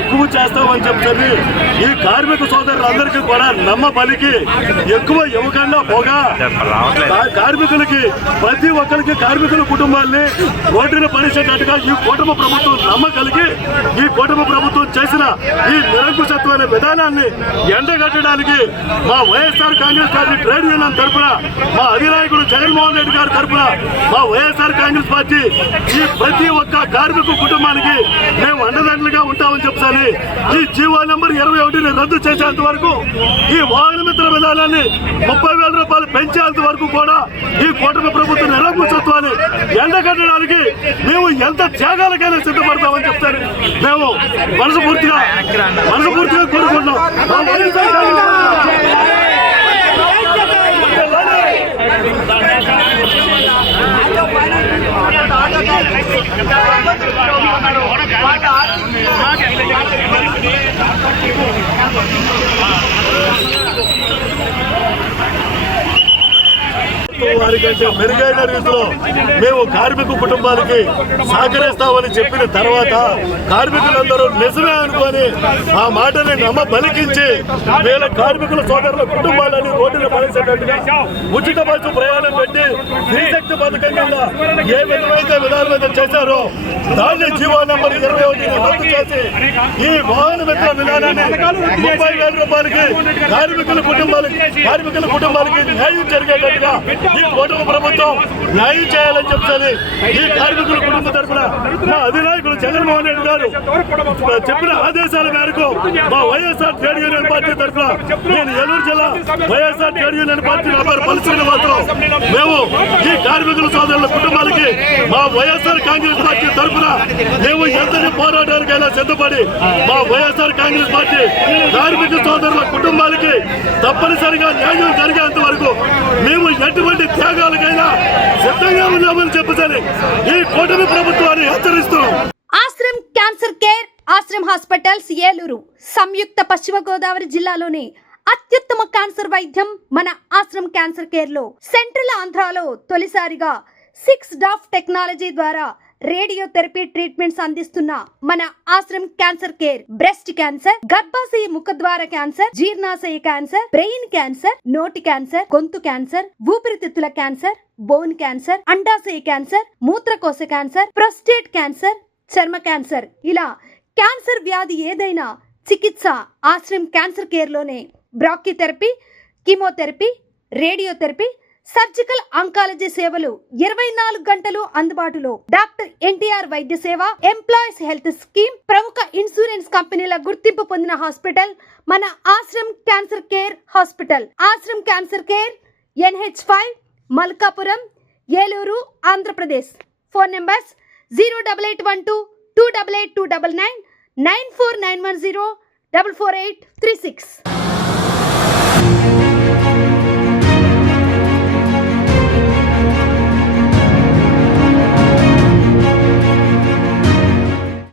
ఎక్కువ చేస్తామని చెప్తుంది. ఈ కార్మిక సోదరులందరికీ కూడా నమ్మ పలికి ఎక్కువ ఇవ్వకుండా పోగా కార్మికులకి ప్రతి ఒక్కరికి కార్మికుల కుటుంబాల్ని రోడ్డున పడేసేటట్టుగా ఈ కూటమి ప్రభుత్వం నమ్మకలిగి ఈ కూటమి ప్రభుత్వం చేసిన ఈ నిరంకుశత్వమైన విధానాన్ని ఎండగట్టడానికి మా YSR Congress party trade union తరఫున మా అధినాయకుడు జగన్మోహన్ రెడ్డి గారి తరఫున మా వైఎస్ఆర్ కాంగ్రెస్ పార్టీ ఈ ప్రతి ఒక్క కార్మిక కుటుంబానికి మేము అండదండలుగా ఉంటామని చెప్తాను. ఈ జీవో నెంబర్ 21ని రద్దు చేసేంత వరకు ఈ వాహన మిత్ర విధానాన్ని 30,000 రూపాయలు పెంచేంత వరకు కూడా ఈ కూటమి ప్రభుత్వ నిరంకుశత్వాన్ని ఎండగట్టడానికి మేము ఎంత త్యాగాలకైనా సిద్ధపడతామని చెప్తారు. మేము మనస్ఫూర్తిగా కోరుకుంటున్నాం. వారికంటే మెరుగైన రీతిలో మేము కార్మిక కుటుంబాలకి సహకరిస్తామని చెప్పిన తర్వాత కార్మికులందరూ నిజమే అనుకొని ఆ మాటని నమ్మ పలికించి వీళ్ళ కార్మికుల సోదరుల కుటుంబాలని రోడ్డున పడేసేటట్టుగా ఉచిత బస్సు ప్రయాణం పెట్టి శ్రీశక్తి పథకం కింద ఏ విధమైతే విధానం చేశారో దాన్ని జీవో నెంబర్ 21ని రద్దు చేసి ఈ వాహన మిత్ర విధానాన్ని 30,000 రూపాయలకి కార్మికుల కుటుంబాలకి న్యాయం జరిగేటట్టుగా ఈ కూటమి ప్రభుత్వం న్యాయం చేయాలని చెప్తుంది. ఈ కార్మికుల కుటుంబ తరఫున మా అధినాయకులు జగన్మోహన్ రెడ్డి గారు చెప్పిన ఆదేశాల మేరకు మా వైఎస్ఆర్ ట్రేడ్ యూనియన్ పార్టీ తరఫున నేను ఏలూరు జిల్లా వైఎస్ఆర్ ట్రేడ్ యూనియన్ పార్టీ పరిశీలన మాత్రం మేము ఈ కార్మికుల సోదరుల కుటుంబాలకి మా వైఎస్ఆర్ కాంగ్రెస్ పార్టీ తరఫున మేము ఎంతటి పోరాటానికైనా సిద్ధపడి మా వైఎస్ఆర్ కాంగ్రెస్ పార్టీ కార్మిక సోదరుల కుటుంబాలకి తప్పనిసరిగా న్యాయం జరిగేంత వరకు మేము ఎటువంటి త్యాగాలకైనా సిద్ధంగా ఉన్నామని చెప్పాలి ఈ కూటమి ప్రభుత్వాన్ని హెచ్చరిస్తున్నాం. Ashram cancer care Ashram hospitals Eluru సంయుక్త పశ్చిమ గోదావరి జిల్లాలోని అత్యుత్తమ క్యాన్సర్ వైద్యం మన ఆశ్రమ్ క్యాన్సర్ కేర్ లో సెంట్రల్ ఆంధ్రాలో తొలిసారిగా 6 డాఫ్ టెక్నాలజీ ద్వారా రేడియోథెరపీ ట్రీట్మెంట్స్ అందిస్తున్న మన Ashram cancer care breast cancer, గర్భాశయ ముఖద్వార క్యాన్సర్, జీర్ణాశయ క్యాన్సర్, బ్రెయిన్ క్యాన్సర్, నోటి క్యాన్సర్, గొంతు క్యాన్సర్, ఊపిరితిత్తుల క్యాన్సర్, బోన్ క్యాన్సర్, అండాశయ క్యాన్సర్, మూత్రకోశ క్యాన్సర్, ప్రొస్టేట్ క్యాన్సర్, చర్మ క్యాన్సర్, ఇలా క్యాన్సర్ వ్యాధి ఏదైనా చికిత్స ఆశ్రమ్ క్యాన్సర్ కేర్ లోనే. బ్రాక్కిథెరపీ, కీమోథెరపీ, రేడియోథెరపీ, సర్జికల్ ఆంకాలజీ సేవలు 24 గంటలు అందుబాటులో. డాక్టర్ ఎన్టీఆర్ వైద్య సేవ, ఎంప్లాయీస్ హెల్త్ స్కీమ్, ప్రముఖ ఇన్సూరెన్స్ కంపెనీల గుర్తింపు పొందిన హాస్పిటల్ మన Ashram cancer care hospital. Ashram cancer care NH5 Malkapuram, Eluru, Andhra Pradesh. Phone numbers 08812 288 299 94910 44836.